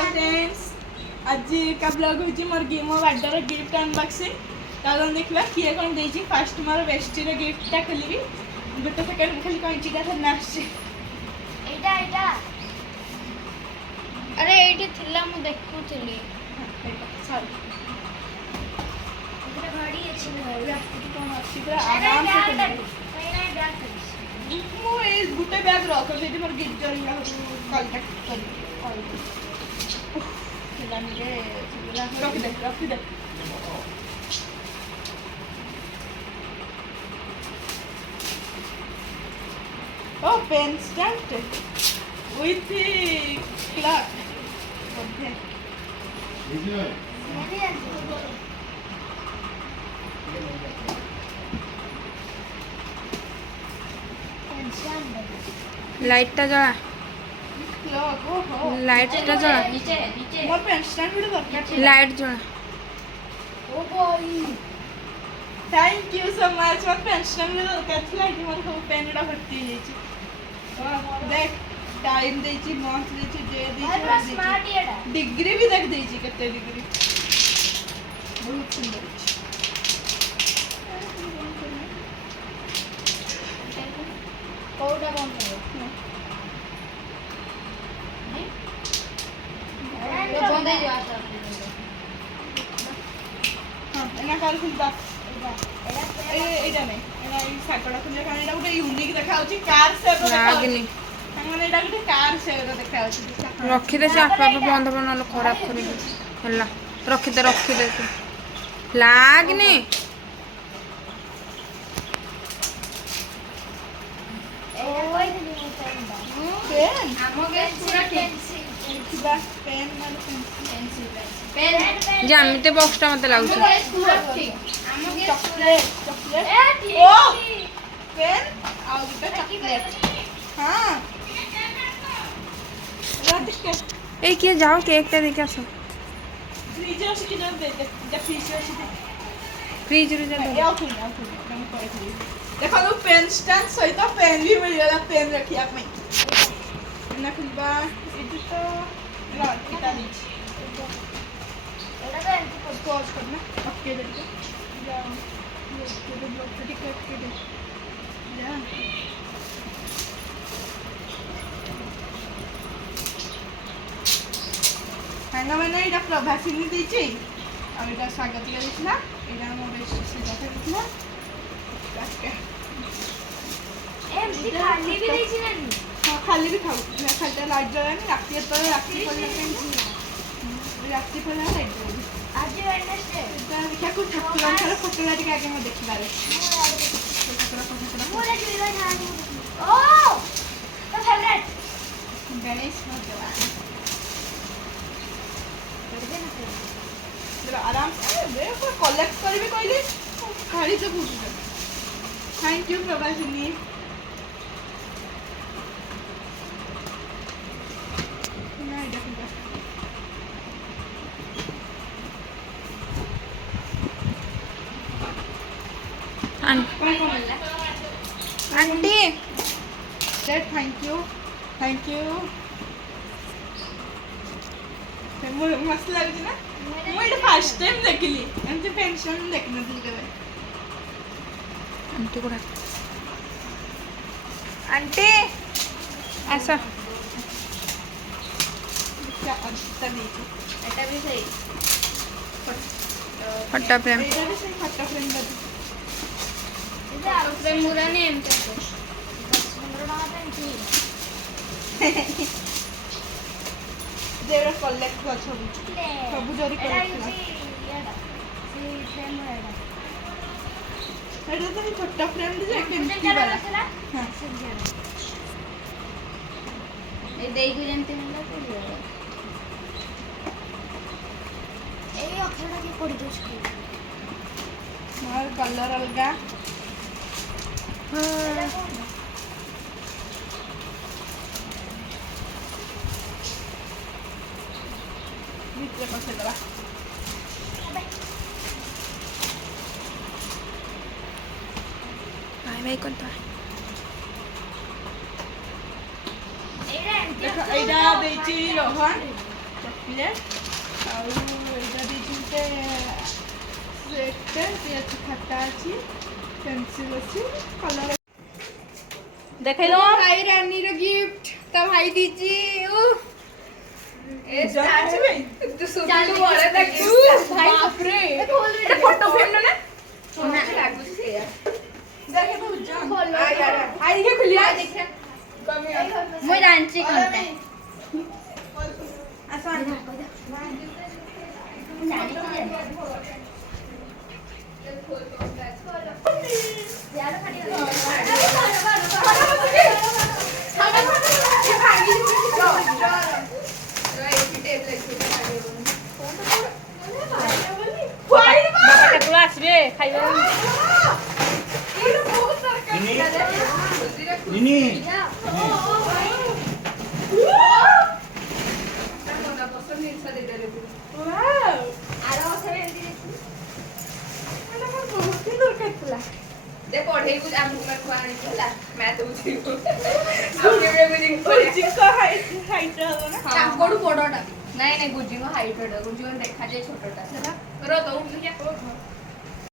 hello friends आज का blog होची मोर मो बर्थडे रो गिफ्ट अनबॉक्सिंग तालो देखला किए कोन देची फर्स्ट मोर बेस्टी रो गिफ्ट ता खोलिबी गोटे सेकंड खाली कहिची का ना आसी एटा एटा अरे एटी थिला मु देखुथिली सॉरी एटा घड़ी अछि या कोन अछि पूरा आराम से मो ए गुटे बैग रख सेठी मोर गिफ्ट जरी कांटेक्ट करी रख दे ओ pen stand with clock okay light टा जला क्लॉक ओहो लाइट टा जला नीचे नीचे मोर पेन स्टैंड भी दरकार लाइट जला ओ भाई thank you so much more pen stand भी दरकार थी कि मोर सब पेन डा भर्ती जाई देख टाइम देची मंथ देची डे पूरा देची स्मार्ट एटा डिग्री भी देख देची कते डिग्री बहुत सुंदर कोडा बंद करो ये बंद है जाता हां एना कर खुलबा एटा एटा नहीं एना ई साकड़ा खुले कान एटा गोटे यूनिक देखा होची कार शेप देखा लागनी माने एटा गोटे कार शेप देखा होची रखी दे से आपा बंद बन न खराब कर दे हल्ला रखी दे लागनी पेन हमो के पूरा पेंसिल किबा पेन माने पेंसिल पेन जामिते बॉक्स टा मते लागुछ पूरा ठीक हमो के चॉकलेट ए ठीक ओ पेन आ गोटे चॉकलेट हां रात के ए के जाओ केक टा देख आसो फ्रिज আছে কি না দে দে फ्रिज আছে फ्रिज रे जा याओ तुम मैं कर देखो तो पेन स्टैंड सहित पेन भी मिल गया पेन रखिया मैं ना खुलबा इधर तो किता नीच एटा तो एंटी पॉज करना ओके देखो या ये ब्लॉक पे टिक के दे या हैंगा मैंने इटा प्रभासिनी दीची और इटा स्वागत करिसला इटा मो बेस्ट से जाते दिखला एमटी खाली भी देछि ना हाँ खाली भी खाऊ मैं खाली लाइट जलानी राती तो राती पर राती पर लाइट जलानी आज वेडनेसडे देखा कुछ ठाकुर खाली फोटो लाइट के आगे मैं देखि बारे मोरे जीवा जानी ओ तो फेवरेट गणेश भगवान जरा आराम से देखो कलेक्ट करबे कहले खाली तो पूछ थैंक यू प्रभासिनी नहीं देखो आंटी थैंक यू मस्त लगे ना मुझे फर्स्ट टाइम देखली एमती पेंशन देखने दिल के आंटी को आंटी ऐसा क्या अच्छा दीजिए एटा भी सही फटा प्रेम एटा भी सही फटा फ्रेंड दा इधर आरो फ्रेम मुरा ने एमते को 15 टका पेंसिल जेरा कलेक्ट कर छबी सब जोरी एटा कलेक्ट एटा सी फ्रेम एटा एटा तो छोटा फ्रेम दे केमती केटा वाला रखला हां ए देई को जेंते मिलला पड़ियो ए अखरटा के पड़ी दोस को मार कलर अलगा एटा कोन भीतर पसे दला भाई कोन था एटा देखो एटा देची रोहन ଚକୋଲେଟ୍ ଆଉ ଏଇଟା ଦେଇଛି ଗୋଟେ ସ୍ଲେଟ୍ଟେ ଅଛି ଖାତା ଅଛି ପେନ୍ସିଲ୍ ଅଛି କଲର୍ ଦେଖେଇଲ भाई रानी रो गिफ्ट तो भाई दीजी ए तू सुन तू बड़ा तक भाई बाप रे এটা ফটো ফ্রেম না सोना लागू से यार দেখে তো উজ্জ্বল आ यार আই দেখে খুলিয়া देख মই জানছি কোনটা আসো বাবা কেতলা আসবে খাইবা নিনি दे पढ़े कुछ आम में खुआनी चला मैं तो उसी को हम के कुछ पढ़े ଚିଙ୍କ ହାଇଟ୍ ହବ ନା ତାଙ୍କଠୁ ବଡଟା ନାଇଁ ନାଇଁ ଗୁଜିଙ୍କ ହାଇଟ୍ ଟା ଗୁଜିଙ୍କ ଦେଖାଯାଏ ଛୋଟଟା ସେଟା ର ତ ଉଠି